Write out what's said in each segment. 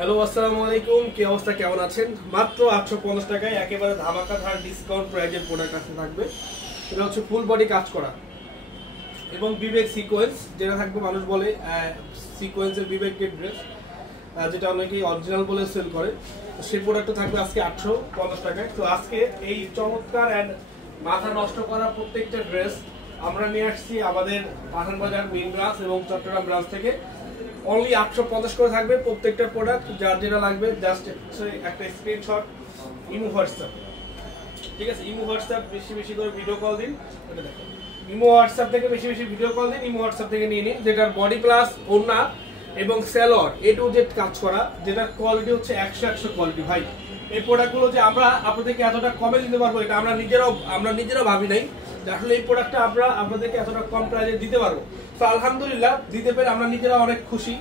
Hello আসসালামু আলাইকুম, কি অবস্থা, কেমন আছেন? মাত্র 850 টাকায় একেবারে ধামাকাধার ডিসকাউন্ট প্রাইজের প্রোডাক্ট আছে থাকবে। এটা হচ্ছে ফুল বডি কাজ করা এবং বিবেক সিকোয়েন্স, যেটা থাকবে মানুষ বলে সিকোয়েন্সের বিবেকের ড্রেস, যেটা অনেকেই অরিজিনাল বলে সেল করে। তো সেই প্রোডাক্টটা থাকবে আজকে 850 টাকায়। তো আজকে এই চমৎকার অ্যান্ড মাথা নষ্ট করা প্রত্যেকটা ড্রেস আমরা নিয়ে আসছি আমাদের পাঠান বাজার মেইন ব্রাঞ্চ এবং চট্টগ্রাম ব্রাঞ্চ থেকে। অনলি 850 করে থাকবে প্রত্যেকটা প্রোডাক্ট। যার যেটা লাগবে জাস্ট একটা স্ক্রিনশট ইমো হোয়াটসঅ্যাপ, ঠিক আছে? ইমো হোয়াটসঅ্যাপ বেশি বেশি করে ভিডিও কল দিন। এটা দেখো, ইমো হোয়াটসঅ্যাপ থেকে বেশি বেশি ভিডিও কল দিন, ইমো হোয়াটসঅ্যাপ থেকে নিয়ে নিন। যেটার বডি প্লাস ওড়না এবং সেলর এ টু জেড কাজ করা, যেটার কোয়ালিটি হচ্ছে 100 কোয়ালিটি। ভাই এই প্রোডাক্টগুলো যে আমরা আপনাদেরকে এতটা কমে দিতে পারবো, এটা আমরা নিজেরাও ভাবি নাই যে আসলে এই প্রোডাক্টটা আমরা আপনাদেরকে এতটা কম প্রাইসে দিতে পারবো। তো আলহামদুলিল্লাহ, দিতে পেরে আমরা নিজেরা অনেক খুশি।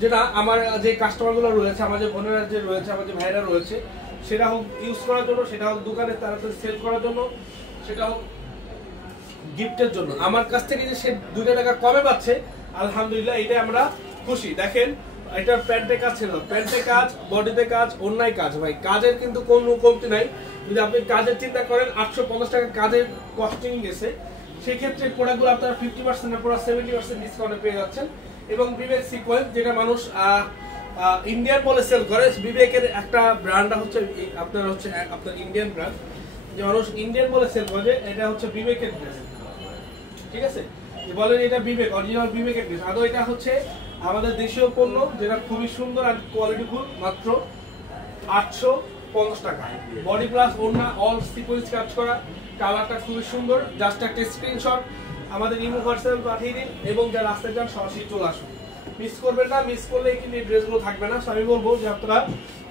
যেটা আমার যে কাস্টমারগুলো রয়েছে, আমার যে বোনেরা যে রয়েছে, আমার যে ভাইরা রয়েছে, সেটা হোক ইউজ করার জন্য, সেটা হোক দোকানে তাড়াতাড়ি সেল করার জন্য, সেটা হোক গিফটের জন্য, আমার কাছ থেকে যে সে 2 টাকা কমে পাচ্ছে, আলহামদুলিল্লাহ এটাই আমরা খুশি। দেখেন, এটা প্যান্টে কাজ ছিল, প্যান্টে কাজ, বডিতে কাজ, অন্যায় কাজ। ভাই কাজের কিন্তু কোনো কমতি নাই। যদি আপনি কাজের চিন্তা করেন, 850 টাকা কাজের কস্টিং গেছে, সেক্ষেত্রে প্রোডাক্টগুলো আপনারা 50% না পুরো 70% ডিসকাউন্টে পেয়ে যাচ্ছেন। এবং বিবেক সিকোয়েন্স, যেটা মানুষ ইন্ডিয়ান বলে সেল করে, বিবেকের একটা ব্র্যান্ড হচ্ছে আপনার ইন্ডিয়ান ব্র্যান্ড, যে মানুষ ইন্ডিয়ান বলে সেল করে, এটা হচ্ছে বিবেকের ড্রেস, ঠিক আছে? বলেন এটা বিবেক, অরিজিনাল বিবেকের ড্রেস। আদৌ এটা হচ্ছে আমাদের দেশীয় পণ্য, যেটা খুবই সুন্দর আর কোয়ালিটিফুল। মাত্র 850 টাকা, বডি প্লাস ওড়না, অল সিকোয়েন্স কাজ করা, কালারটা খুবই সুন্দর। জাস্ট একটা স্ক্রিনশট আমাদের ইমো হোয়াটসঅ্যাপে পাঠিয়ে দিন এবং যা রাস্তায় যান সরাসরি চলে আসুন। মিস করবেন না, মিস করলে কিন্তু এই ড্রেসগুলো থাকবে না। আমি বলবো যে আপনারা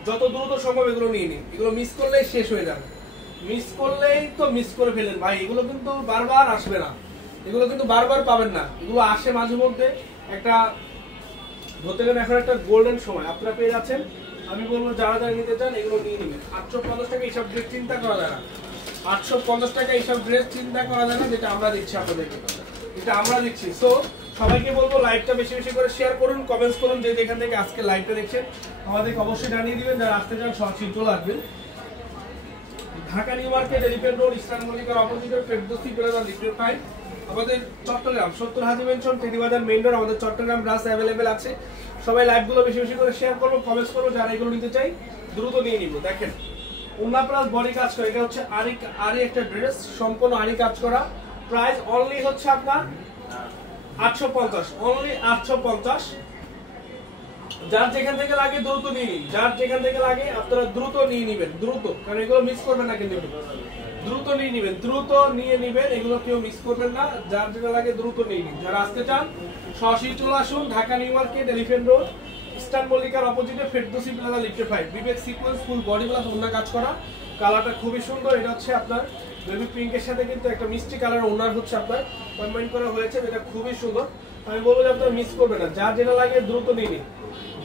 যত দ্রুত সম্ভব এগুলো নিয়ে নিন। এগুলো মিস করলেই শেষ হয়ে যাবে, মিস করলেই তো মিস করে ফেলেন ভাই। এগুলো কিন্তু বারবার আসবে না, এগুলো কিন্তু বারবার পাবেন না। এগুলো আসে মাঝে মধ্যে, একটা ধরতে গেলে এখন একটা গোল্ডেন সময় আপনারা পেয়ে যাচ্ছেন। আমি বলবো যারা যারা নিতে চান এগুলো নিয়ে নেবেন। 850 টাকা এইসব ড্রেস চিন্তা করা যায় না, 850 টাকা এইসব ড্রেস চিন্তা করা যায় না, যেটা আমরা দিচ্ছি আপনাদেরকে, এটা আমরা দিচ্ছি। সো সবাইকে বলবো লাইভটা বেশি বেশি করে শেয়ার করুন, কমেন্টস করুন। যে যেখান থেকে আজকে লাইভটা দেখছেন আমাদেরকে অবশ্যই জানিয়ে দিবেন। যারা আসতে চান সরাসরি চলে আসবেন। Dhaka new market, elephant road, eastern মল্লিকার অপোজিটে ফেরদৌসি প্লাজা লিফটের 5। আমাদের Chittagong 70 Haji mansion, Terribazar main road, আমাদের চট্টগ্রাম ব্রাঞ্চ অ্যাভেলেবেল আছে। সবাই লাইভগুলো বেশি বেশি করে শেয়ার করবো, কমেন্টস করবো। যারা এগুলো নিতে চাই দ্রুত নিয়ে নিব। দেখেন, ওড়না প্লাস বডি কাজ করা, এটা হচ্ছে আরি একটা ড্রেস, সম্পূর্ণ আরি কাজ করা। প্রাইস অনলি হচ্ছে আপনার 850, অনলি 850। যার যেখান থেকে লাগে দ্রুত নিয়ে নিন, যার যেখান থেকে লাগে আপনারা দ্রুত নিয়ে নিবেন, দ্রুত, কারণ এগুলো মিস করবেন না। কিন্তু দ্রুত নিয়ে নিবেন, দ্রুত নিয়ে নিবেন, এগুলো কেউ মিস করবেন না। যার যেটা লাগে দ্রুত নিয়ে নিন। যারা আসতে চান সরাসরি চলে আসুন। Dhaka new market, elephant road, eastern মল্লিকার অপোজিটে ফেরদৌসি প্লাজা লিফটে 5। Bibek sequence full body plus ওড়না কাজ করা, কালারটা খুবই সুন্দর। এটা হচ্ছে আপনার বেবি পিঙ্কের সাথে কিন্তু একটা মিষ্টি কালার ওড়নার হচ্ছে আপনার কম্বাইন করা হয়েছে, যেটা খুবই সুন্দর। আমি বলবো যে আপনারা মিস করবেন না। যার যেটা লাগে দ্রুত নিয়ে নিন,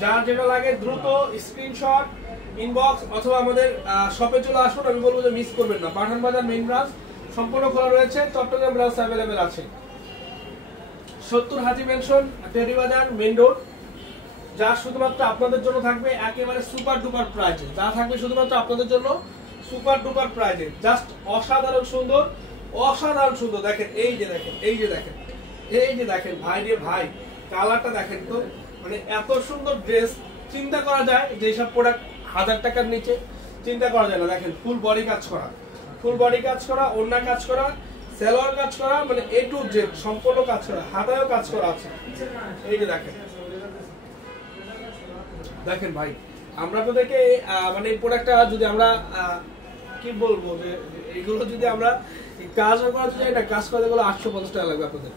যার যেটা লাগে দ্রুত স্ক্রিনশট, ইনবক্স অথবা আমাদের শপে চলে আসুন। আমি বলবো যে মিস করবেন না। পাঠান বাজার মেইন ব্রাঞ্চ সম্পূর্ণ খোলা রয়েছে, চট্টগ্রাম ব্রাঞ্চ অ্যাভেলেবেল আছে। 70 Haji mansion, Terribazar main road. যা শুধুমাত্র আপনাদের জন্য থাকবে একেবারে সুপার ডুপার প্রাইজে, যা থাকবে শুধুমাত্র আপনাদের জন্য সুপার ডুপার প্রাইজে। জাস্ট অসাধারণ সুন্দর, অসাধারণ সুন্দর। দেখেন, এই যে দেখেন, এই যে দেখেন, এই যে দেখেন ভাই রে ভাই, কালারটা দেখেন তো, মানে এত সুন্দর ড্রেস চিন্তা করা যায় যে সব প্রোডাক্ট 1000 টাকার নিচে চিন্তা করা যায় না। দেখেন, ফুল বডি কাজ করা, ফুল বডি কাজ করা, ওড়না কাজ করা, সেলোয়ার কাজ করা, মানে এ টু জেড সম্পূর্ণ কাজ করা, হাতায়ও কাজ করা আছে। এই যে দেখেন, দেখেন ভাই, আমরা আপনাদেরকে মানে এই প্রোডাক্টটা যদি আমরা কি বলবো, যে এগুলো যদি আমরা কাজ করাতে চাই না, কাজ করতে গেলে 850 টাকা লাগবে আপনাদের,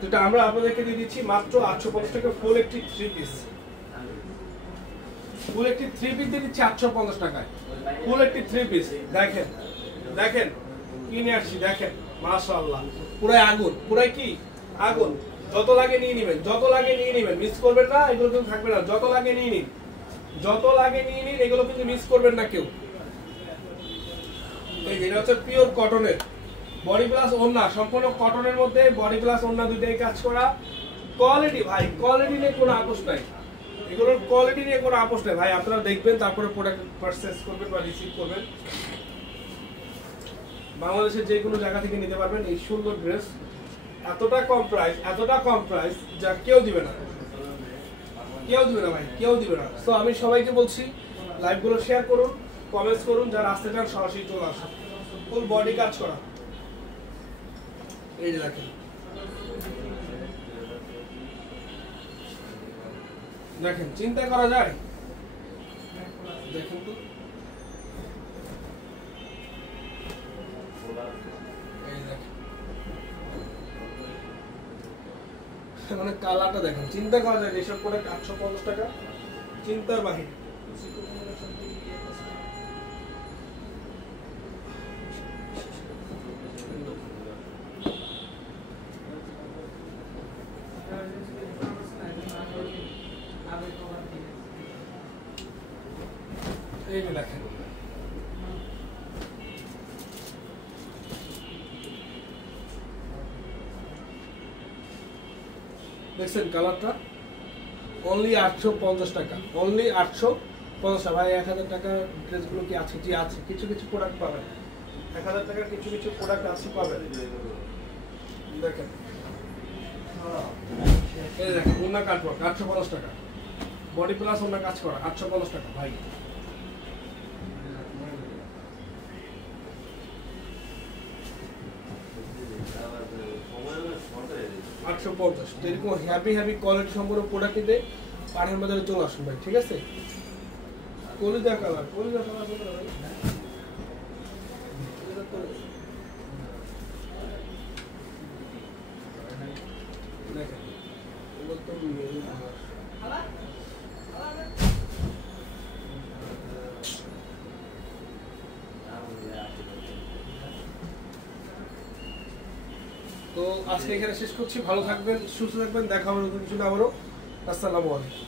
যেটা আমরা আপনাদেরকে দিয়ে দিচ্ছি মাত্র 850 টাকা। ফুল একটি 3 পিস, ফুল একটি 3 পিস দিয়ে দিচ্ছি 850 টাকায়। ফুল একটি 3 পিস দেখেন, দেখেন কি নিয়ে আসছি, দেখেন মাশাআল্লাহ, পুরাই আগুন, পুরাই কি আগুন। যত লাগে নিয়ে নিবেন, যত লাগে নিয়ে নিবেন, মিস করবেন না। এগুলো কিন্তু থাকবে না, যত লাগে নিয়ে নিন, যত লাগে নিয়ে নিন, এগুলো কিন্তু মিস করবেন না কেউ। এই যেটা হচ্ছে পিওর কটনের বডি প্লাস ওড়না, সম্পূর্ণ কটনের মধ্যে বডি প্লাস ওড়না দুইটাই কাজ করা। কোয়ালিটি ভাই, কোয়ালিটি নিয়ে কোনো আপোষ নাই। এগুলোর কোয়ালিটি নিয়ে কোনো আপোষ নেই ভাই, আপনারা দেখবেন তারপরে প্রোডাক্ট পারচেজ করবেন বা রিসিভ করবেন। বাংলাদেশের যে কোনো জায়গা থেকে নিতে পারবেন এই সুন্দর ড্রেস, এতটা কম প্রাইস যা কেউ দিবে না, ভাই, কেউ দিবে না। তো আমি সবাইকে বলছি লাইভগুলো শেয়ার করুন, কমেন্টস করুন, যারা আসতে চান সরাসরি চলে আসুন। ফুল বডি কাজ করা, এই যে দেখেন, চিন্তা করা যায়, দেখেন তো মানে কালারটা দেখেন, চিন্তা করা যায় এসব প্রোডাক্ট 850 টাকা চিন্তার বাহিরে। এই যে দেখেন, দেখছেন কালারটা, অনলি 850 টাকা, অনলি 850 টাকা ভাই। 1000 টাকার ড্রেসগুলো কি আছে? জি আছে, কিছু কিছু প্রোডাক্ট পাবেন 1000 টাকার, কিছু কিছু প্রোডাক্ট আছে পাবেন। দেখেন, এই দেখেন ওন্না কাটওয়ার্ক 850 টাকা, বডি প্লাস ওন্না কাজ করা 850 টাকা ভাই। এরকম হ্যাভি কোয়ালিটি সম্পূর্ণ প্রোডাক্ট নিতে পাঠান বাজারে চলে আসুন ভাই, ঠিক আছে? কলিজা কালার দেখেন, তো আজকে এখানে শেষ করছি। ভালো থাকবেন, সুস্থ থাকবেন, দেখা হবে নতুন কিছু আবারও। আসসালামু আলাইকুম।